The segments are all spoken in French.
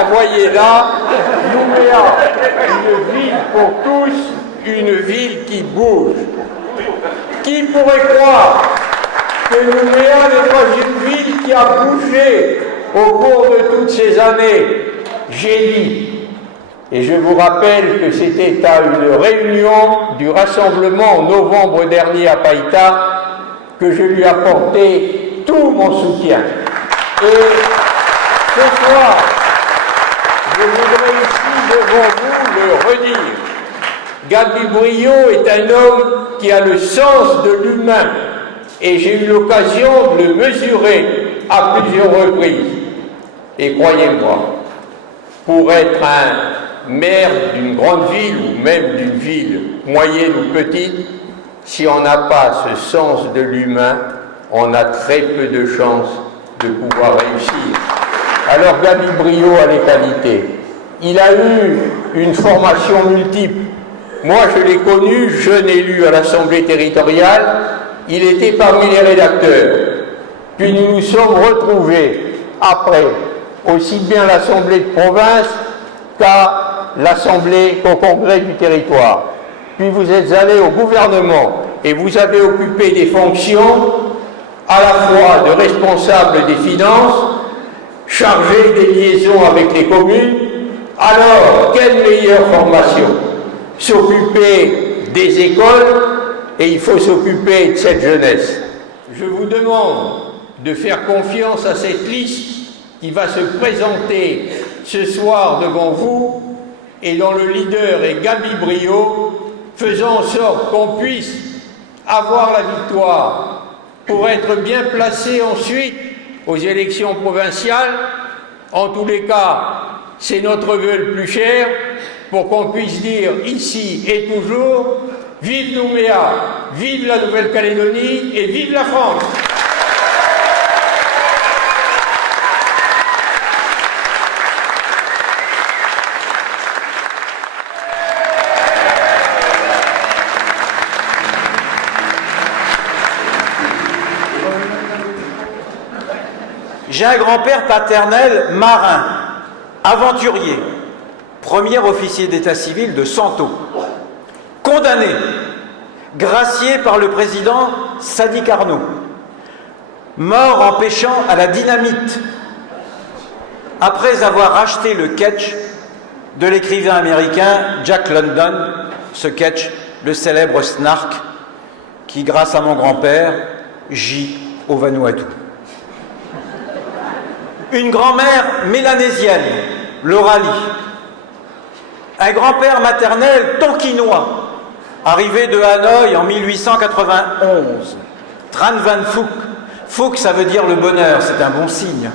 la voyez là, Nouméa, une ville pour tous, une ville qui bouge. Qui pourrait croire que Nouméa n'est pas une ville qui a bougé au cours de toutes ces années? J'ai dit, et je vous rappelle que c'était à une réunion du rassemblement en novembre dernier à Païta que je lui apportais tout mon soutien. Et ce soir, je voudrais ici devant vous le redire. Gaby Briot est un homme qui a le sens de l'humain et j'ai eu l'occasion de le mesurer à plusieurs reprises. Et croyez-moi, pour être un maire d'une grande ville ou même d'une ville moyenne ou petite, si on n'a pas ce sens de l'humain, on a très peu de chances de pouvoir réussir. Alors Gaby Briot a les qualités. Il a eu une formation multiple. Moi, je l'ai connu, jeune élu à l'Assemblée territoriale, il était parmi les rédacteurs. Puis nous nous sommes retrouvés après, aussi bien à l'Assemblée de province qu'à l'Assemblée, qu'au Congrès du territoire. Puis vous êtes allé au gouvernement et vous avez occupé des fonctions à la fois de responsable des finances, chargé des liaisons avec les communes. Alors, quelle meilleure formation? S'occuper des écoles et il faut s'occuper de cette jeunesse. Je vous demande de faire confiance à cette liste qui va se présenter ce soir devant vous et dont le leader est Gaby Briot, faisant en sorte qu'on puisse avoir la victoire pour être bien placé ensuite aux élections provinciales. En tous les cas, c'est notre vœu le plus cher pour qu'on puisse dire ici et toujours « Vive Nouméa, vive la Nouvelle-Calédonie et vive la France !» J'ai un grand-père paternel marin, aventurier, premier officier d'état civil de Santo, condamné, gracié par le président Sadi Carnot, mort en pêchant à la dynamite, après avoir acheté le ketch de l'écrivain américain Jack London, ce ketch, le célèbre Snark, qui, grâce à mon grand-père, gît au Vanuatu. Une grand-mère mélanésienne, l'Oralie. Un grand-père maternel tonkinois, arrivé de Hanoï en 1891. Tran Van Phuc. Phuc, ça veut dire le bonheur, c'est un bon signe.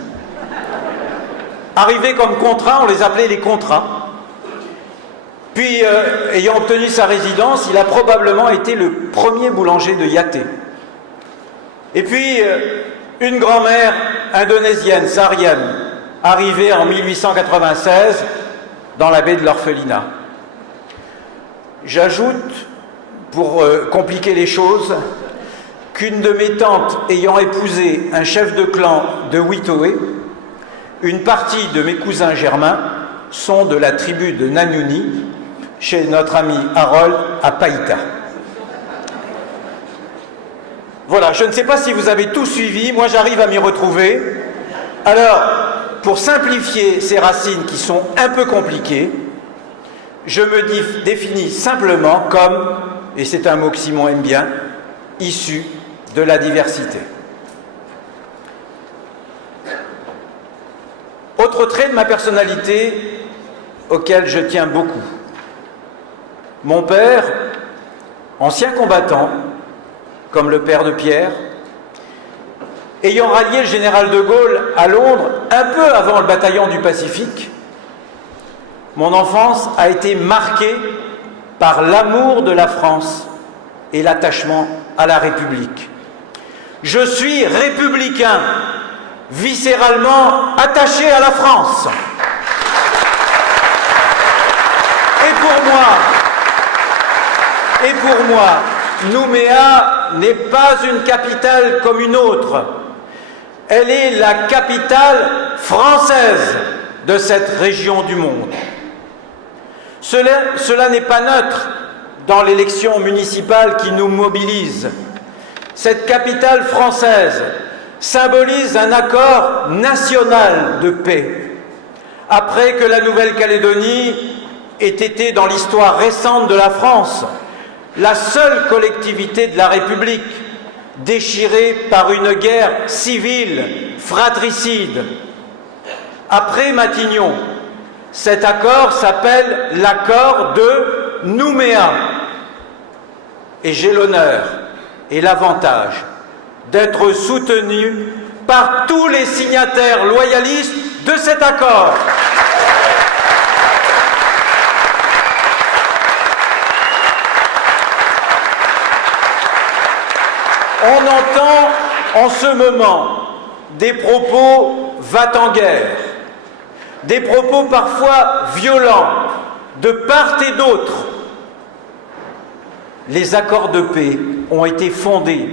Arrivé comme contrat, on les appelait les contrats. Puis, ayant obtenu sa résidence, il a probablement été le premier boulanger de Yaté. Et puis, une grand-mère indonésienne, Sarian, arrivée en 1896 dans la baie de l'Orphelinat. J'ajoute, pour compliquer les choses, qu'une de mes tantes ayant épousé un chef de clan de Witoé, une partie de mes cousins germains sont de la tribu de Nanyuni, chez notre ami Harold à Païta. Voilà, je ne sais pas si vous avez tout suivi, moi j'arrive à m'y retrouver. Alors, pour simplifier ces racines qui sont un peu compliquées, je me définis simplement comme, et c'est un mot que Simon aime bien, issu de la diversité. Autre trait de ma personnalité auquel je tiens beaucoup. Mon père, ancien combattant, comme le père de Pierre, ayant rallié le général de Gaulle à Londres un peu avant le bataillon du Pacifique, mon enfance a été marquée par l'amour de la France et l'attachement à la République. Je suis républicain, viscéralement attaché à la France. Et pour moi, Nouméa n'est pas une capitale comme une autre. Elle est la capitale française de cette région du monde. Cela n'est pas neutre dans l'élection municipale qui nous mobilise. Cette capitale française symbolise un accord national de paix. Après que la Nouvelle-Calédonie ait été dans l'histoire récente de la France la seule collectivité de la République déchirée par une guerre civile fratricide. Après Matignon, cet accord s'appelle l'accord de Nouméa. Et j'ai l'honneur et l'avantage d'être soutenu par tous les signataires loyalistes de cet accord. On entend en ce moment des propos va-t-en-guerre, des propos parfois violents de part et d'autre. Les accords de paix ont été fondés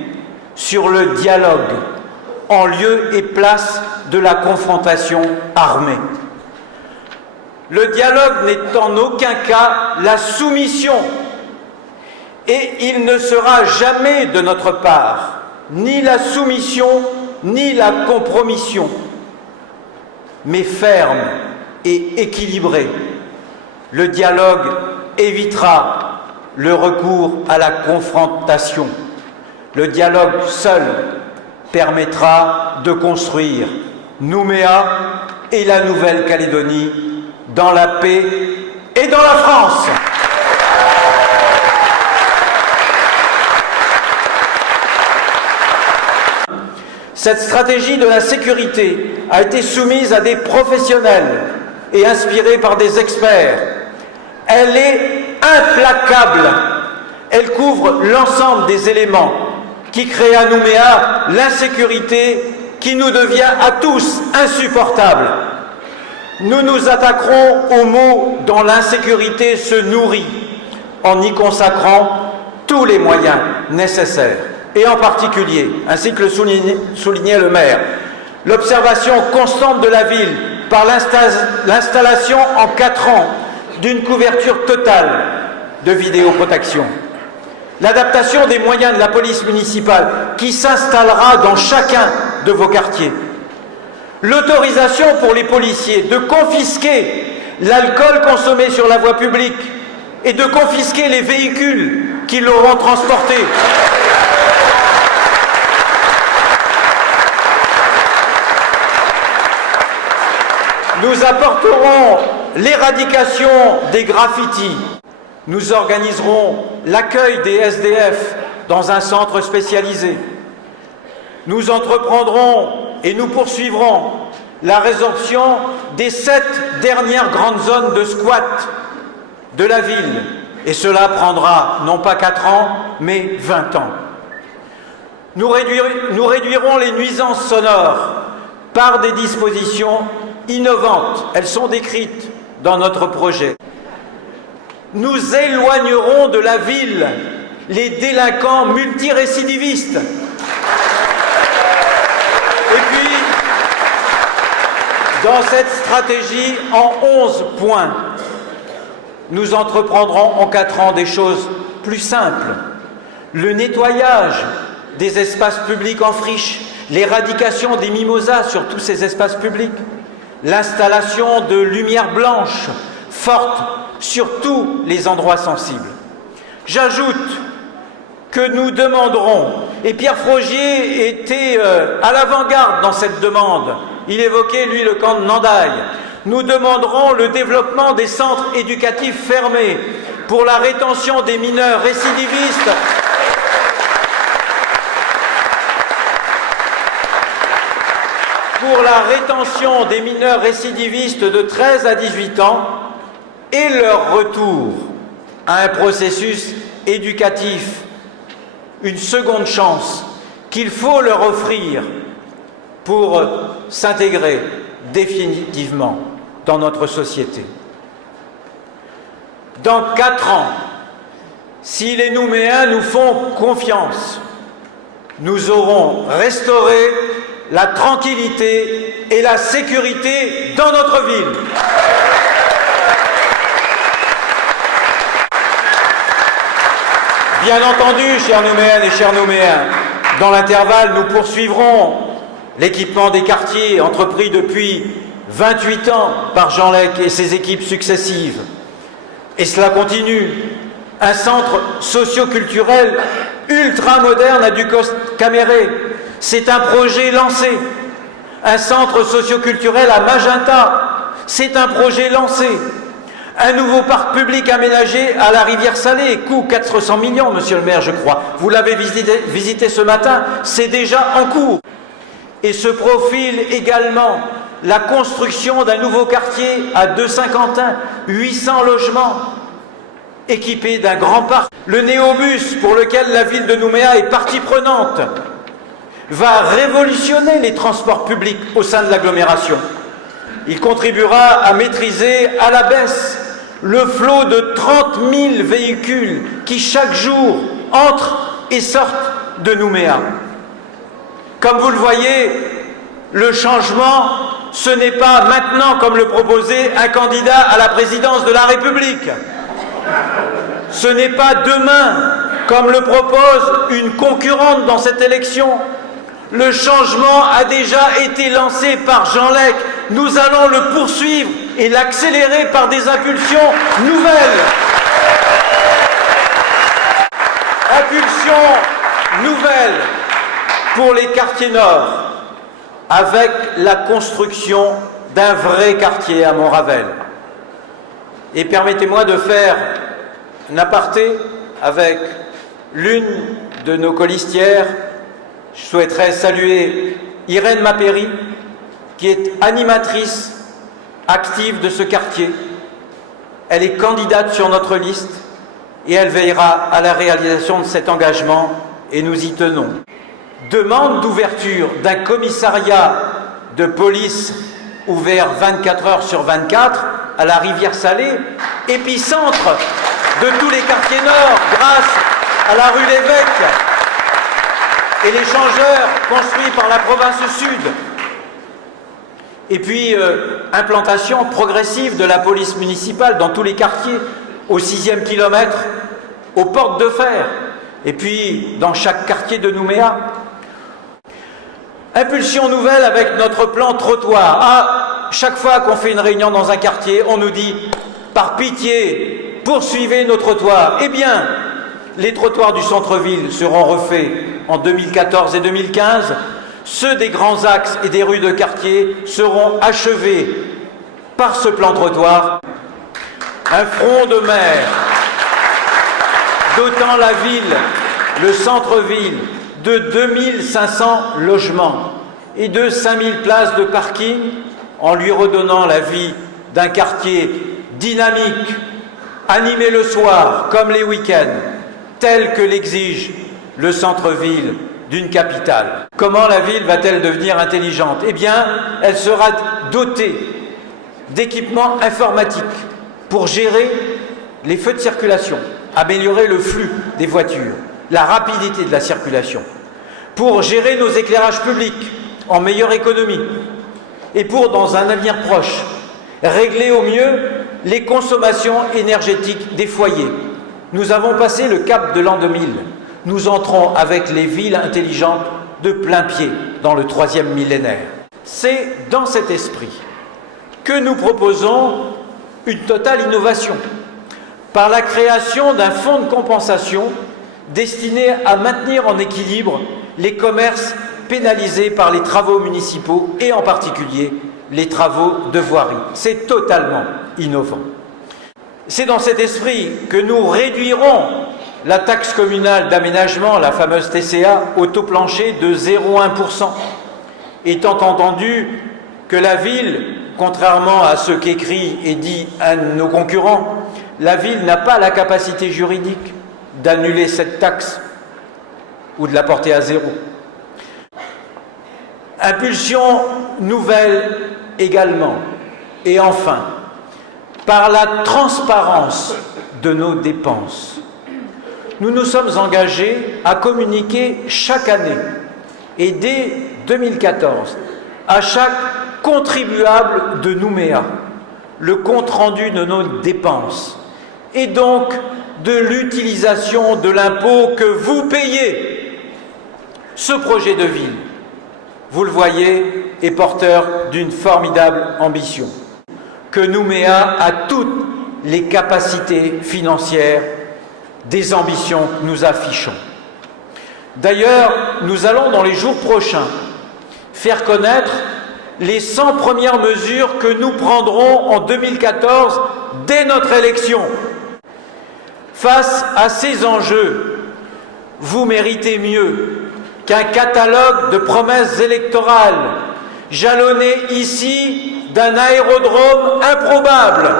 sur le dialogue en lieu et place de la confrontation armée. Le dialogue n'est en aucun cas la soumission. Et il ne sera jamais de notre part ni la soumission ni la compromission, mais ferme et équilibré. Le dialogue évitera le recours à la confrontation. Le dialogue seul permettra de construire Nouméa et la Nouvelle-Calédonie dans la paix et dans la France. Cette stratégie de la sécurité a été soumise à des professionnels et inspirée par des experts. Elle est implacable. Elle couvre l'ensemble des éléments qui créent à Nouméa l'insécurité qui nous devient à tous insupportable. Nous nous attaquerons aux maux dont l'insécurité se nourrit en y consacrant tous les moyens nécessaires. Et en particulier, ainsi que le soulignait le maire, l'observation constante de la ville par l'installation en 4 ans d'une couverture totale de vidéoprotection, l'adaptation des moyens de la police municipale qui s'installera dans chacun de vos quartiers, l'autorisation pour les policiers de confisquer l'alcool consommé sur la voie publique et de confisquer les véhicules qui l'auront transporté. Nous apporterons l'éradication des graffitis. Nous organiserons l'accueil des SDF dans un centre spécialisé. Nous entreprendrons et nous poursuivrons la résorption des 7 dernières grandes zones de squat de la ville. Et cela prendra non pas 4 ans, mais 20 ans. Nous réduirons les nuisances sonores par des dispositions innovantes. Elles sont décrites dans notre projet. Nous éloignerons de la ville les délinquants multirécidivistes. Et puis, dans cette stratégie, en 11 points, nous entreprendrons en 4 ans des choses plus simples. Le nettoyage des espaces publics en friche, l'éradication des mimosas sur tous ces espaces publics, l'installation de lumières blanches fortes sur tous les endroits sensibles. J'ajoute que nous demanderons, et Pierre Frogier était à l'avant-garde dans cette demande, il évoquait lui le camp de Nandaï, nous demanderons le développement des centres éducatifs fermés pour la rétention des mineurs récidivistes de 13 à 18 ans et leur retour à un processus éducatif, une seconde chance qu'il faut leur offrir pour s'intégrer définitivement dans notre société. Dans 4 ans, si les Nouméens nous font confiance, nous aurons restauré la tranquillité et la sécurité dans notre ville. Bien entendu, chères Nouméennes et chers Nouméens, dans l'intervalle, nous poursuivrons l'équipement des quartiers entrepris depuis 28 ans par Jean Lec et ses équipes successives. Et cela continue. Un centre socio-culturel ultra moderne à Ducos-Caméré. C'est un projet lancé. Un centre socio-culturel à Magenta. C'est un projet lancé. Un nouveau parc public aménagé à la rivière Salée, coût 400 millions, monsieur le maire, je crois. Vous l'avez visité ce matin, c'est déjà en cours. Et se profile également la construction d'un nouveau quartier à Deux-Saint-Quentin, 800 logements, équipés d'un grand parc. Le néobus, pour lequel la ville de Nouméa est partie prenante, va révolutionner les transports publics au sein de l'agglomération. Il contribuera à maîtriser à la baisse le flot de 30 000 véhicules qui chaque jour entrent et sortent de Nouméa. Comme vous le voyez, le changement, ce n'est pas maintenant, comme le proposait un candidat à la présidence de la République. Ce n'est pas demain, comme le propose une concurrente dans cette élection. Le changement a déjà été lancé par Jean Lec. Nous allons le poursuivre et l'accélérer par des impulsions nouvelles. Impulsions nouvelles pour les quartiers nord, avec la construction d'un vrai quartier à Montravel. Et permettez-moi de faire un aparté avec l'une de nos colistières. Je souhaiterais saluer Irène Mapéry, qui est animatrice active de ce quartier. Elle est candidate sur notre liste et elle veillera à la réalisation de cet engagement et nous y tenons. Demande d'ouverture d'un commissariat de police ouvert 24 heures sur 24 à la rivière Salée, épicentre de tous les quartiers nord grâce à la rue Lévesque et l'échangeur construit par la province sud. Et puis, implantation progressive de la police municipale dans tous les quartiers, au 6e kilomètre, aux portes de fer, et puis dans chaque quartier de Nouméa. Impulsion nouvelle avec notre plan trottoir. Ah, chaque fois qu'on fait une réunion dans un quartier, on nous dit « Par pitié, poursuivez nos trottoirs ». Eh bien, les trottoirs du centre-ville seront refaits en 2014 et 2015. Ceux des grands axes et des rues de quartier seront achevés par ce plan trottoir. Un front de mer dotant la ville, le centre-ville, de 2500 logements et de 5000 places de parking, en lui redonnant la vie d'un quartier dynamique, animé le soir comme les week-ends, tel que l'exige le centre-ville d'une capitale. Comment la ville va-t-elle devenir intelligente? Eh bien, elle sera dotée d'équipements informatiques pour gérer les feux de circulation, améliorer le flux des voitures, la rapidité de la circulation, pour gérer nos éclairages publics en meilleure économie et pour, dans un avenir proche, régler au mieux les consommations énergétiques des foyers. Nous avons passé le cap de l'an 2000. Nous entrons avec les villes intelligentes de plein pied dans le 3e millénaire. C'est dans cet esprit que nous proposons une totale innovation par la création d'un fonds de compensation destiné à maintenir en équilibre les commerces pénalisés par les travaux municipaux et en particulier les travaux de voirie. C'est totalement innovant. C'est dans cet esprit que nous réduirons la taxe communale d'aménagement, la fameuse TCA, au taux plancher de 0,1%, étant entendu que la ville, contrairement à ce qu'écrit et dit un de nos concurrents, la ville n'a pas la capacité juridique d'annuler cette taxe ou de la porter à zéro. Impulsion nouvelle également. Et enfin, par la transparence de nos dépenses, nous nous sommes engagés à communiquer chaque année et dès 2014 à chaque contribuables de Nouméa le compte-rendu de nos dépenses et donc de l'utilisation de l'impôt que vous payez. Ce projet de ville, vous le voyez, est porteur d'une formidable ambition, que Nouméa a toutes les capacités financières des ambitions que nous affichons. D'ailleurs, nous allons dans les jours prochains faire connaître les 100 premières mesures que nous prendrons en 2014 dès notre élection. Face à ces enjeux, vous méritez mieux qu'un catalogue de promesses électorales jalonné ici d'un aérodrome improbable,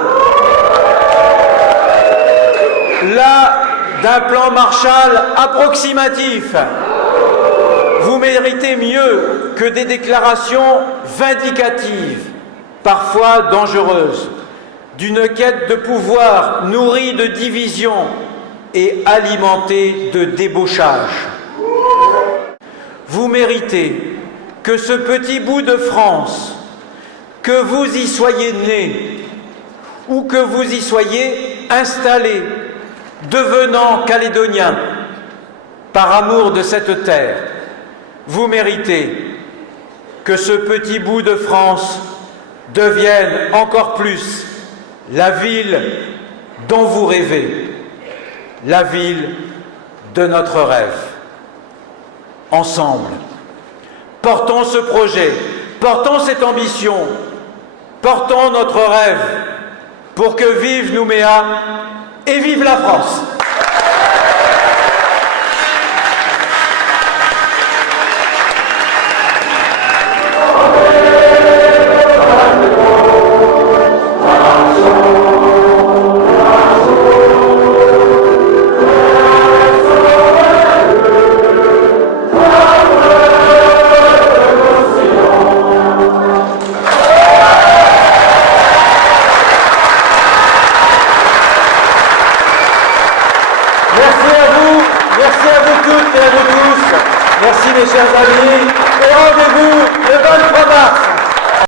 là d'un plan Marshall approximatif. Vous méritez mieux que des déclarations vindicatives, parfois dangereuses, d'une quête de pouvoir nourrie de divisions et alimentée de débauchage. Vous méritez que ce petit bout de France, que vous y soyez né ou que vous y soyez installé, devenant calédonien par amour de cette terre, vous méritez que ce petit bout de France devienne encore plus la ville dont vous rêvez, la ville de notre rêve. Ensemble, portons ce projet, portons cette ambition, portons notre rêve pour que vive Nouméa et vive la France. Merci mes chers amis et rendez-vous le 23 mars.